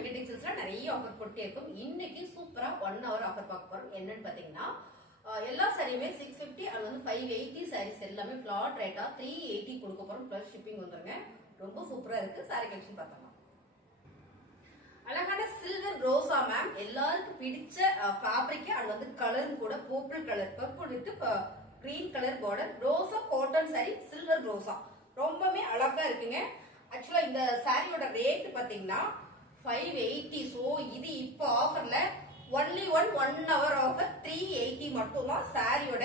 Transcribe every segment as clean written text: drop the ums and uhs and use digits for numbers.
Mega டெக்ஸ்டைல்ஸ்ல நிறைய offer போட்டே இருக்கும். இன்னைக்கு சூப்பரா 1 hour ஆஃபர் பார்க்க போறோம். என்னன்னு பாத்தீங்கன்னா எல்லா சாரியுமே 650 அது வந்து 580 சாரீஸ் எல்லாமே ஃபிளாட் ரேட்டா 380 கொடுக்க போறோம். பிளஸ் ஷிப்பிங் வந்துருங்க. ரொம்ப சூப்பரா இருக்கு. சாரி கலெக்ஷன் பார்த்தலாம். அழகான சில்வர் ரோசா மேம், எல்லாருக்கும் பிடிச்ச ஃபேப்ரிக். அது வந்து கலர் கூட purple colour, purple with green colour border, Rosa cotton sari, silver Rosa ரொம்பவே அழகா இருக்குங்க. ஆக்சுவலா இந்த சாரியோட ரேட் பாத்தீங்கன்னா 580. சோ இது இப்போ ஆஃபர்ல ஒன்லி ஒன் hour ஆஃபர் 380 மட்டும் தான். சாரியோட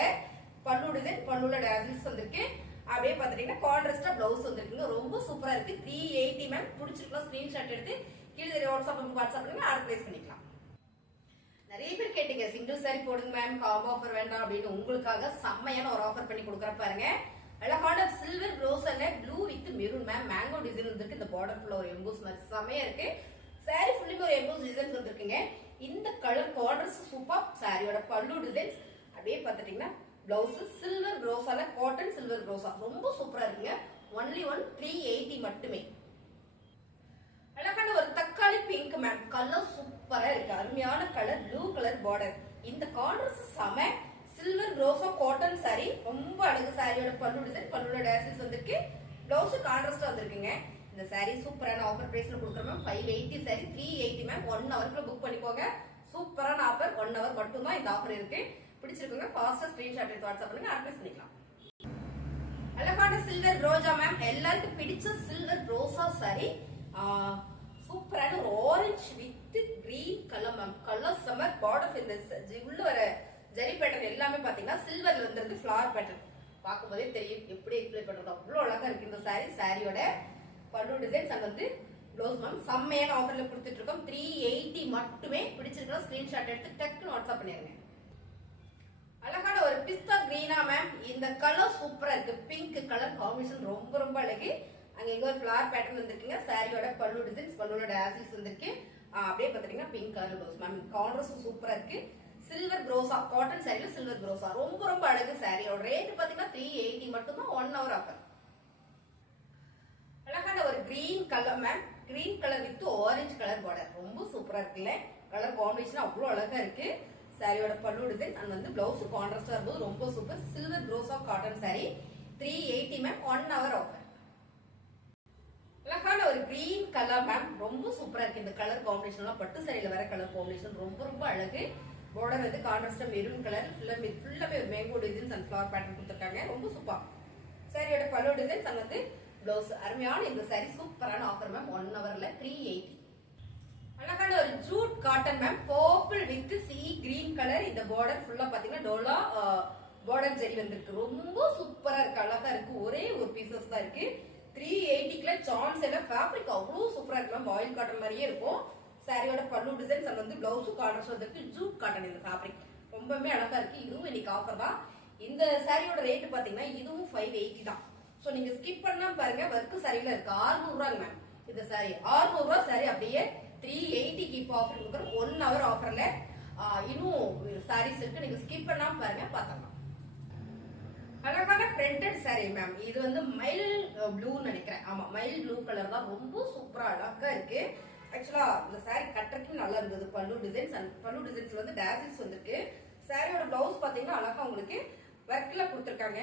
பல்லு டிசைன், பல்லுல டேசல்ஸ் வந்திருக்கு. அப்படியே பாத்துட்டீங்கன்னா கான்ட்ராஸ்டா பிளவுஸ் வந்திருக்குங்க. ரொம்ப சூப்பரா இருக்கு. 380 மேம். பிடிச்சிருக்கலாம் ஸ்கிரீன்ஷாட் எடுத்து கீழே தெரிய வாட்ஸ்அப் பண்ணுங்க, ஆர்டர் பிளேஸ் பண்ணிக்கலாம். நிறைய பேர் கேட்டீங்க சிங்கிள் சாரி போடுங்க மேம், காம்போ ஆஃபர் வேண்டாம் அப்படின்னு. உங்களுக்காக செம்மையான ஒரு ஆஃபர் பண்ணி கொடுக்குற பாருங்க. அழகான silver rose and blue with maroon ma'am. Mango design வந்துருக்கு. இந்த பார்டர் ஃபுல்லா ஒரு எம்போஸ் மாதிரி செமையா இருக்கு. சாரி ஃபுல்லுமே ஒரு எம்போஸ் டிசைன்ஸ் வந்துருக்குங்க. இந்த கலர் கான்ட்ராஸ்ட் சூப்பர். சாரியோட பல்லு டிசைன்ஸ் அப்படியே பாத்துட்டீங்கன்னா பிளவுஸ் சில்வர் ரோஸால காட்டன் சில்வர் ரோசா ரொம்ப சூப்பரா இருக்குங்க. ஒன்லி 380 மட்டுமே. அழகான ஒரு தக்காளி பிங்க் மேம். கலர் சூப்பரா இருக்கு. அருமையான கலர், ப்ளூ கலர் பார்டர். இந்த கான்ட்ராஸ்ட் செம. சில்வர் ரோசா காட்டன் சாரி ரொம்ப அழகு. சாரியோட பல்லு டிசைன், பல்லுல டேசல்ஸ் வந்திருக்கு. பிளவுஸ் கான்ட்ராஸ்டா வந்திருக்குங்க. இந்த சாரி சூப்பரான ஆஃபர் பிரைஸ்ல கொடுக்குறோம் மேம். 580 sorry 380 ma'am. 1 ஹவர்க்குள்ள புக் பண்ணிக்கோங்க. சூப்பரான ஆஃபர். 1 hour மட்டும் தான் இந்த ஆஃபர் இருக்கு. பிடிச்சிருக்குங்க ஃபாஸ்டா ஸ்கிரீன்ஷாட் எடுத்து வாட்ஸ்அப் பண்ணுங்க, ஆர்டர் பண்ணிக்கலாம். அழகான சில்வர் ரோஜா மேம். எல்லாருக்கும் பிடிச்ச சில்வர் ரோசா சாரி. சூப்பரான orange with green colour ma'am. Colour summer border. இந்த உள்ள வர ஜரி பேட்டர்ன் எல்லாமே பாத்தீங்கன்னா சில்வர்ல இருந்து ஃபிளவர் பேட்டர்ன். பார்க்கும்போதே தெரியும் எப்படி எக்ஸ்பிளைன் பண்றது. அவ்வளவு அழகா இருக்கு இந்த சாரி. சாரியோட பல்லு டிசைன்ஸ் அங்க வந்து ப்ளவுஸ் மேம். செம்மையான ஆஃபர்ல கொடுத்துட்டு இருக்கோம். 380 மட்டுமே. பிடிச்சிருக்கா ஸ்கிரீன்ஷாட் எடுத்து டக்குன்னு வாட்ஸ்அப் பண்ணிருங்க. அழகான ஒரு பிஸ்தா கிரீனா மேம். இந்த கலர் சூப்பரா இருக்கு. பிங்க் கலர் காம்பினேஷன் ரொம்ப ரொம்ப அழகு. அங்க எங்க ஒரு ஃபிளவர் பேட்டர்ன் வந்துருக்குங்க. சாரியோட பல்லு டிசைன்ஸ், பல்லுல டேசல்ஸ் வந்திருக்கு. அப்படியே பாத்தீங்கன்னா pink colour blouse ma'am. Contrast சூப்பரா இருக்கு. சில்வர் ப்ரோசா காட்டன் சாரில சில்வர் ப்ரோசா ரொம்ப ரொம்ப அழகு. சாரியோட ரேட் பாத்தீங்கன்னா 380 மட்டும் தான். 1 hour ஆஃபர். அழகான ஒரு green colour ma'am. Green colour with orange colour border ரொம்ப சூப்பரா இருக்குல்ல. கலர் காம்பினேஷன் அவ்வளவு அழகா இருக்கு. சாரியோட பல்லு டிசைன் அண்ட் வந்து பிளவுஸ் கான்ட்ராஸ்டா இருக்கும். ரொம்ப சூப்பர். சில்வர் ப்ரோசா cotton sari 380 ma'am. 1 hour offer. அழகான ஒரு கிரீன் கலர் மேம். ரொம்ப சூப்பரா இருக்கு. இந்த கலர் காம்பினேஷன் எல்லாம் பட்டு சாரியில வர கலர் காம்பினேஷன் ரொம்ப ரொம்ப அழகு. பார்டர் வந்து கான்ட்ராஸ்டா மெரூன் கலர், ஃபுல்லாமே ஒரு mango designs and flower pattern கொடுத்துருக்காங்க. ரொம்ப சூப்பர். சாரியோட பல்லு டிசைன்ஸ் அண்ட் வந்து பிளவுஸ். அருமையான இந்த சாரி சூப்பரான ஆஃபர் மேம். 1 hourல 380. அழகான ஒரு Jude cotton ma'am. Purple with C green colour. இந்த பார்டர் ஃபுல்லா பாத்தீங்கன்னா டோலா பார்டர் ஜரி வந்திருக்கு. ரொம்ப சூப்பரா இருக்கு. அழகா இருக்கு. ஒரே ஒரு பீசஸ் தான் இருக்கு. 380க்குள்ள சான்ஸ் எல்லாம் ஃபேப்ரிக் அவ்வளவு சூப்பரா இருக்கு மேம். ஆயில் காட்டன் மாதிரியே இருக்கும். சாரியோட பல்லு டிசைன்ஸ் அண்ட் வந்து பிளவுஸ் கான்ட்ராஸ்ட் வந்திருக்கு. ஜூட் காட்டன் இந்த ஃபேப்ரிக் ரொம்பவே அழகா இருக்கு. இதுவும் இன்னைக்கு ஆஃபர் தான். இந்த சாரியோட ரேட் பாத்தீங்கன்னா இதுவும் 580 தான். சோ நீங்க ஸ்கிப் பண்ணாம பாருங்க. வர்க் சாரில இருக்கு 600 ரூபாய் மேம். இந்த சாரி 600 ரூபாய் சாரி அப்படியே 380க்கு இப்போ ஆஃபர் கொடுக்குறோம். 1 hour ஆஃபர்ல இன்னும் சாரீஸ் இருக்கு. நீங்க ஸ்கிப் பண்ணாம பாருங்க, பாத்தலாம். அழகான பிரிண்டட் சாரி மேம். இது வந்து மைல் ப்ளூன்னு நினைக்கிறேன். ஆமா, மைல் ப்ளூ கலர் தான். ரொம்ப சூப்பரா அழகா இருக்கு. ஆக்சுவலா இந்த சாரி கட்டுறதுக்கு நல்லா இருந்தது. பல்லு டிசைன்ஸ் அண்ட் பல்லு டிசைன்ஸ்ல வந்து டேசல்ஸ் வந்திருக்கு. சாரியோட பிளவுஸ் பாத்தீங்கன்னா அழகா உங்களுக்கு ஒர்க்ல கொடுத்துருக்காங்க.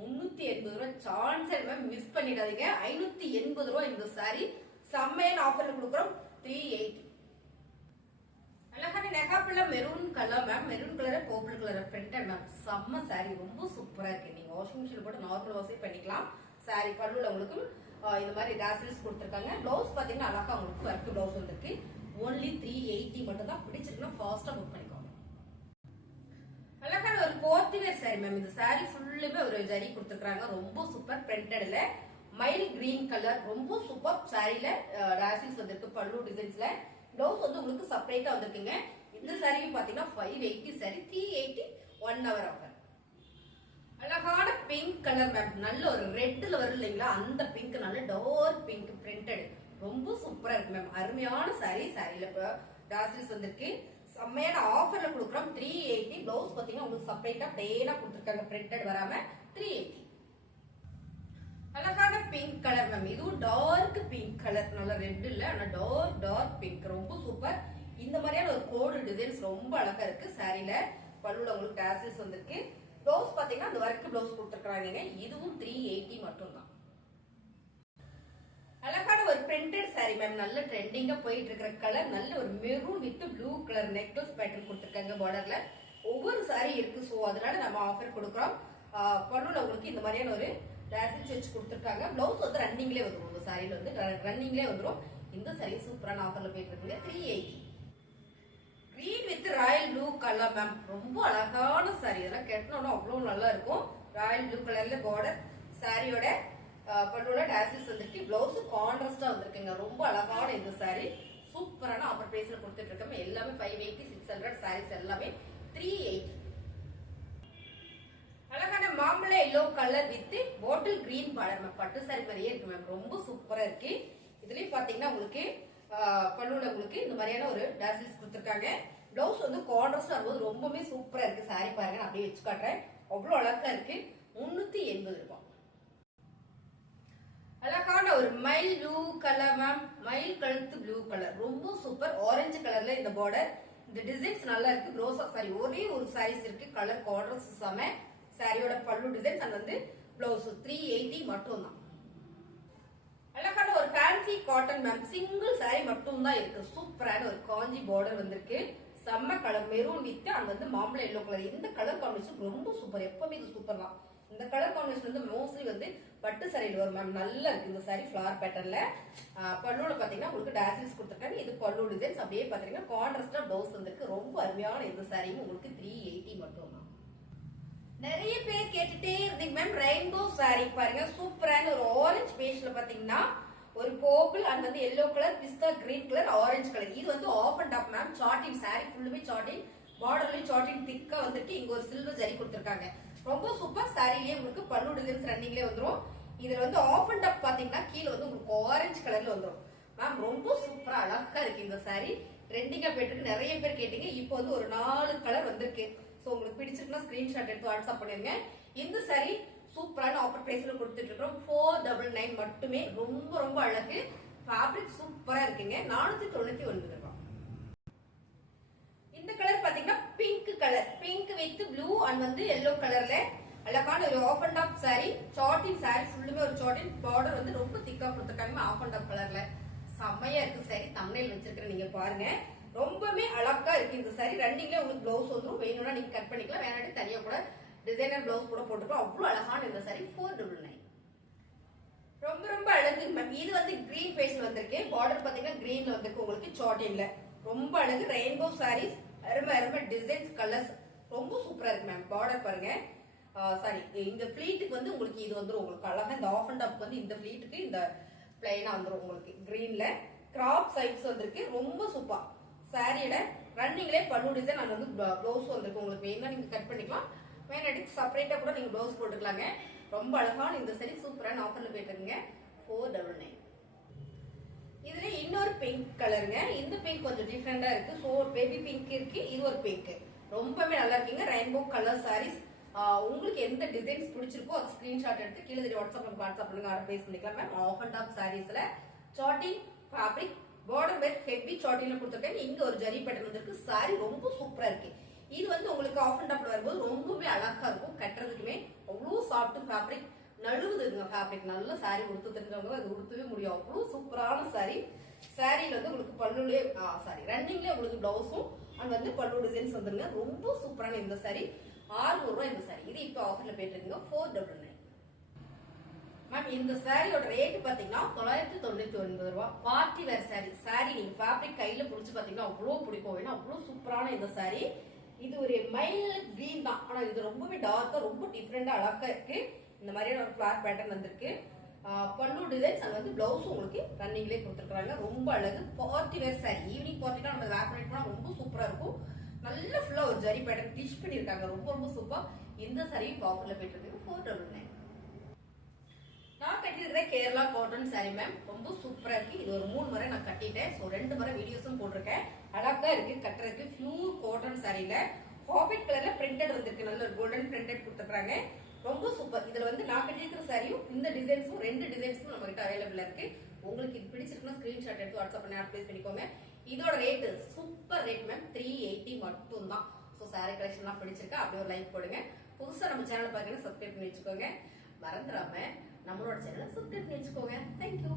380 ரூபாய். சான்ஸ் மேம் மிஸ் பண்ணிடாதீங்க. 580 ரூபாய் இந்த சாரி. செம்மையான ஆஃபர்ல கொடுக்குறோம். 380. அழகான நெகாப்பிள்ள maroon colour ma'am. Maroon colour purple colour printed ma'am. செம்ம சாரி. ரொம்ப சூப்பரா இருக்கு. நீங்க வாஷிங் மிஷின் போட்டு நார்மல் வாஷே பண்ணிக்கலாம். சாரி பல்லுல உங்களுக்கு இந்த மாதிரி டேசல்ஸ் கொடுத்துருக்காங்க. பிளவுஸ் பாத்தீங்கன்னா அழகா உங்களுக்கு ஒர்க் பிளவுஸ் வந்துருக்கு. ஒன்லி 380 மட்டும் தான். பிடிச்சிருக்குன்னா ஃபாஸ்டா புக் பண்ணிக்கோங்க. அழகான ஒரு போர்த்திவேர் சாரி மேம். இந்த சாரி ஃபுல்லுமே ஒரு ஜரி கொடுத்துருக்காங்க. ரொம்ப சூப்பர். பிரிண்டட்ல மைல் கிரீன் கலர் ரொம்ப சூப்பர். சாரில டேசல்ஸ் வந்திருக்கு. பல்லு டிசைன்ஸ்ல பிளவுஸ் வந்து உங்களுக்கு செப்பரேட்டா வந்திருக்குங்க. இந்த சாரியும் பாத்தீங்கன்னா 580 சாரி 380 1 hour ஆஃபர். அழகான பிங்க் கலர் மேம். நல்ல ஒரு ரெட்ல வரும் இல்லைங்களா, அந்த பிங்க் நல்ல டார்க் பிங்க் பிரிண்டட் ரொம்ப சூப்பரா இருக்கு மேம். அருமையான சாரி. சாரில டேசல்ஸ் வந்திருக்கு. செம்மையான ஆஃபர்ல கொடுக்குறோம். 380. பிளவுஸ் பாத்தீங்கன்னா உங்களுக்கு செப்பரேட்டா பிளேனா கொடுத்துருக்காங்க. பிரிண்டட் வராம 380. அழகான பிங்க் கலர் மேம். இதுவும் டார்க் பிங்க் கலர், நல்ல ரெட் இல்ல, ஆனா டார்க் பிங்க், ரொம்ப சூப்பர். இந்த மாதிரியான ஒரு கோடு டிசைன்ஸ் ரொம்ப அழகா இருக்கு சாரில. பல்லுல உங்களுக்கு டாசல்ஸ் வந்திருக்கு. ப்ளவுஸ் பாத்தீங்கன்னா அந்த ஒர்க் ப்ளவுஸ் கொடுத்துருக்காங்க. இதுவும் 380 மட்டும் தான். அழகான ஒரு பிரிண்டட் சாரி மேம். நல்ல ட்ரெண்டிங்கா போயிட்டு இருக்கிற கலர், நல்ல ஒரு maroon with blue colour necklace pattern கொடுத்துருக்காங்க பார்டர்ல. ஒவ்வொரு சாரி இருக்கு, சோ அதனால நம்ம ஆஃபர் கொடுக்குறோம். பல்லுல உங்களுக்கு இந்த மாதிரியான ஒரு டாசல்ஸ் வச்சு கொடுத்துருக்காங்க. பிளவுஸ் வந்து ரன்னிங்லேயே வந்துடும். உங்க சாரியில வந்து ரன்னிங்லேயே வந்துடும். இந்த சாரி சூப்பரான ஆஃபர்ல போயிட்டு இருக்குங்க. 380. Green with Royal blue colour ma'am. ரொம்ப அழகான சாரி. இதெல்லாம் கெட்டனோட அவ்வளவு நல்லா இருக்கும். ராயல் ப்ளூ கலர்ல பார்டர், சாரியோட பல்லுல டாசல்ஸ் வந்துருக்கு. பிளவுஸ் கான்ட்ராஸ்டா வந்திருக்குங்க. ரொம்ப அழகான இந்த சாரி சூப்பரான ஆஃபர் பிரைஸ்ல கொடுத்துட்டு இருக்கோம். எல்லாமே 580, 600 சாரீஸ் எல்லாமே 380. அழகான மாம்பழ yellow colour with bottle green border ma'am. பட்டு சாரி மாதிரியே இருக்கு மேம். ரொம்ப சூப்பரா இருக்கு. இதுலயும் பாத்தீங்கன்னா உங்களுக்கு பல்லுல உங்களுக்கு இந்த மாதிரியான ஒரு டாசல்ஸ் கொடுத்துருக்காங்க. பிளவுஸ் வந்து கான்ட்ராஸ்டா இருக்கும்போது ரொம்பவே சூப்பரா இருக்கு. சாரி பாருங்க, நான் அப்படியே வச்சு காட்டுறேன். அவ்வளவு அழகா இருக்கு. 380 ரூபாய். அழகான ஒரு மயில் ப்ளூ கலர் மேம். மயில் கழுத்து ப்ளூ கலர், ரொம்ப சூப்பர். ஆரஞ்சு கலர்ல இந்த பார்டர், இந்த டிசைன்ஸ் நல்லா இருக்கு. ரோசா சாரி ஒரே ஒரு சாரீஸ் இருக்கு. கலர் கான்ட்ராஸ்ட் செம. சாரியோட பல்லு டிசைன்ஸ் அண்ட் வந்து பிளவுஸ் 380 மட்டும் தான். அழகான ஒரு fancy cotton ma'am. Single sorry மட்டும் தான் இருக்கு. சூப்பரான ஒரு காஞ்சி பார்டர் வந்திருக்கு. செம்ம கலர் மெரூன் வித் அண்ட் வந்து மாம்பழ எல்லோ கலர். இந்த கலர் காம்பினேஷன் ரொம்ப சூப்பர். எப்பவுமே இது சூப்பர் தான். இந்த கலர் காம்பினேஷன் வந்து மோஸ்ட்லி வந்து பட்டு சாரியில் வரும் மேம். நல்லா இருக்கு இந்த சாரி. ஃபிளவர் பேட்டர்ன்ல பல்லுல பாத்தீங்கன்னா உங்களுக்கு டாசல்ஸ் கொடுத்துருக்காங்க. இது பல்லு டிசைன்ஸ். அப்படியே பாத்தீங்கன்னா கான்ட்ராஸ்டா பிளவுஸ் வந்திருக்கு. ரொம்ப அருமையான இந்த சாரியும் உங்களுக்கு 380 மட்டும் தான். நிறைய பேர் கேட்டுட்டே இருந்தீங்க மேம். ரெயின்போ சாரி பாருங்க. சூப்பரான ஒரு ஆரஞ்சு பேஸ்ல பாத்தீங்கன்னா ஒரு பர்பிள் அண்ட் வந்து yellow colour, pista green colour, orange colour. இது வந்து ஆஃப் அண்ட் ஆஃப் மேம். சார்டிங் சாரி ஃபுல்லுமே சார்டிங், பார்டர்லயும் சார்டிங் திக்கா வந்துட்டு இங்க ஒரு சில்வர் ஜரி கொடுத்துருக்காங்க. ரொம்ப சூப்பர். சாரிலேயே உங்களுக்கு பல்லு டிசைன்ஸ் ரன்னிங்லேயே வந்துடும். இதுல வந்து ஆஃப் அண்ட் ஆஃப் பாத்தீங்கன்னா கீழே வந்து உங்களுக்கு ஆரஞ்சு கலர்ல வந்துடும் மேம். ரொம்ப சூப்பரா அழகா இருக்கு இந்த சாரி. ட்ரெண்டிங்கா போயிட்டு இருக்கு. நிறைய பேர் கேட்டீங்க. இப்போ வந்து ஒரு 4 கலர் வந்திருக்கு. சோ உங்களுக்கு பிடிச்சிருக்குன்னா ஸ்கிரீன்ஷாட் எடுத்து வாட்ஸ்அப் பண்ணிருங்க. இந்த சாரி சூப்பரான ஆஃபர் பிரைஸ்ல கொடுத்துட்டு இருக்கோம். 499 மட்டுமே. ரொம்ப ரொம்ப அழகு. ஃபேப்ரிக் சூப்பரா இருக்குங்க. 499 ரூபாய். இந்த கலர் பாத்தீங்கன்னா pink colour, pink with blue and வந்து எல்லோ கலர்ல அழகான ஒரு ஆஃப் அண்ட் ஆஃப் சாரி. சார்டிங் சாரி ஃபுல்லுமே ஒரு சார்டிங் பார்டர் வந்து ரொம்ப திக்கா கொடுத்துருக்காங்க. ஆஃப் அண்ட் ஆஃப் கலர்ல செம்மையா இருக்கு சாரி. தம்ப்நெயில் வச்சிருக்கிறேன், நீங்க பாருங்க. ரொம்பவே அழகா இருக்கு இந்த சாரி. ரன்னிங்ல உங்களுக்கு பிளவுஸ் வந்துடும். வேணும்னா நீங்க கட் பண்ணிக்கலாம், வேணாட்டி தனியா கூட டிசைனர் பிளவுஸ் கூட போட்டுக்கலாம். அவ்வளவு அழகான இந்த சாரி 499. ரொம்ப ரொம்ப அழகு மேம். இது வந்து கிரீன் பேஸ்ல வந்திருக்கு. பார்டர் பாத்தீங்கன்னா கிரீன்ல வந்திருக்கு உங்களுக்கு சார்டின்ல. ரொம்ப அழகு. ரெயின்போ சாரீஸ் அருமை அருமை டிசைன்ஸ் கலர்ஸ் ரொம்ப சூப்பரா இருக்கு மேம். பார்டர் பாருங்க. சாரி, இந்த ஃபிளீட்டுக்கு வந்து உங்களுக்கு இது வந்துடும். உங்களுக்கு அழகா இந்த ஆஃப் அண்ட் ஆஃப் வந்து இந்த ஃபிளீட்டுக்கு இந்த பிளைனா வந்துடும். உங்களுக்கு கிரீன்ல கிராப் சைஸ் வந்திருக்கு. ரொம்ப சூப்பர். சாரியோட ரன்னிங்லே பல்லு டிசைன் அண்ட் வந்து பிளவுஸ் வந்திருக்கு. உங்களுக்கு வேணா நீங்க கட் பண்ணிக்கலாம், வேணாட்டி செப்பரேட்டா கூட நீங்க பிளவுஸ் போட்டுக்கலாங்க. ரொம்ப அழகான இந்த சாரி சூப்பரான ஆஃபர்ல போயிட்டு இருக்குங்க. 499. இதுல இன்னொரு பிங்க் கலருங்க. இந்த பிங்க் கொஞ்சம் டிஃப்ரெண்டா இருக்கு. ஸோ பேபி பிங்க் இருக்கு, இது ஒரு பிங்க். ரொம்பவே நல்லா இருக்குங்க. Rainbow colour saris. உங்களுக்கு எந்த டிசைன்ஸ் பிடிச்சிருக்கோ அது ஸ்கிரீன்ஷாட் எடுத்து கீழே வாட்ஸ்அப் பண்ணுங்க. ஆர்டர் பிளேஸ் பண்ணிக்கலாம் மேம். ஆஃப் அண்ட் ஆஃப் சாரீஸ்ல சார்டிங் ஃபேப்ரிக், பார்டர் வெட் ஹெவி சார்டிங்ல கொடுத்துருக்கேன். இங்க ஒரு ஜரி பேட்டர்ன் வந்திருக்கு. சாரி ரொம்ப சூப்பரா இருக்கு. இது வந்து உங்களுக்கு ஆஃப் அண்ட் ஆஃப்ல வரும்போது ரொம்பவே அழகா இருக்கும். கட்டுறதுக்குமே அவ்வளவு சாஃப்ட் ஃபேப்ரிக். நழுவுதுங்க ஃபேப்ரிக். நல்ல சாரி உடுத்து தெரிஞ்சவங்க அது உடுத்தவே முடியும். அவ்வளவு சூப்பரான சாரி. சாரியில வந்து உங்களுக்கு பல்லுலயே சாரி ரன்னிங்ல உங்களுக்கு பிளவுஸும் அண்ட் வந்து பல்லு டிசைன்ஸ் வந்துருங்க. ரொம்ப சூப்பரான இந்த சாரி. 600 ரூபாய் இந்த சாரி. இது இப்போ ஆஃபர்ல போயிட்டு இருக்குங்க. 499. மேம் இந்த சாரியோட ரேட் பாத்தீங்கன்னா 999 ரூபாய். Party wear sorry. சாரி நீங்க ஃபேப்ரிக் கையில புடிச்சு பாத்தீங்கன்னா அவ்வளவு பிடிக்கும். ஏன்னா அவ்வளவு சூப்பரான இந்த சாரி. இது ஒரு மைல் கிரீன் தான், ஆனா இது ரொம்பவே டார்க்கா ரொம்ப டிஃப்ரெண்டா அழகா இருக்கு. இந்த மாதிரியான ஒரு ஃபிளார் பேட்டர்ன் வந்திருக்கு. பல்லு டிசைன்ஸ் அது வந்து பிளவுஸ் உங்களுக்கு ரன்னிங்லேயே கொடுத்துருக்காங்க. ரொம்ப அழகு. Party wear sorry. ஈவினிங் பார்ட்டிலாம் நம்ம வேர் பண்ணிட்டு போனா ரொம்ப சூப்பரா இருக்கும். நல்ல ஃபுல்லா ஒரு ஜரி பேட்டர்ன் டிஷ் பண்ணிருக்காங்க. ரொம்ப ரொம்ப சூப்பர். இந்த சாரியும் ஆஃபர்ல போயிட்டு இருக்கு. 499. நான் கட்டிருக்கிற கேரளா காட்டன் சாரி மேம். ரொம்ப சூப்பரா இருக்கு. இது ஒரு 3 முறை நான் கட்டிட்டேன். ஸோ 2 முறை வீடியோஸும் போட்டிருக்கேன். அழகா இருக்கு கட்டுறதுக்கு. பியூர் காட்டன் சாரியில ஹாபிட் கலர்ல பிரிண்டட் வந்திருக்கு. நல்ல ஒரு கோல்டன் பிரிண்டட் கொடுத்துருக்காங்க. ரொம்ப சூப்பர். இதுல வந்து நான் கட்டிருக்கிற சாரியும் இந்த டிசைன்ஸும் 2 டிசைன்ஸும் நம்ம கிட்ட அவைலபிளா இருக்கு. உங்களுக்கு இது பிடிச்சிருக்குன்னா ஸ்கிரீன்ஷாட் எடுத்து வாட்ஸ்அப் பண்ணி அப்ளை பண்ணிக்கோங்க. இதோட ரேட் சூப்பர் ரேட் மேம், 380 மட்டும் தான். ஸோ சாரி கலெக்ஷன்லாம் பிடிச்சிருக்கா அப்படியே ஒரு லைக் போடுங்க. புதுசா நம்ம சேனல் பாத்தீங்கன்னா சப்ஸ்கிரைப் பண்ணி வச்சுக்கோங்க. மறந்துடாம நம்மளோட சேனலை சப்ஸ்கிரைப் பண்ணி வச்சுக்கோங்க. தேங்க்யூ.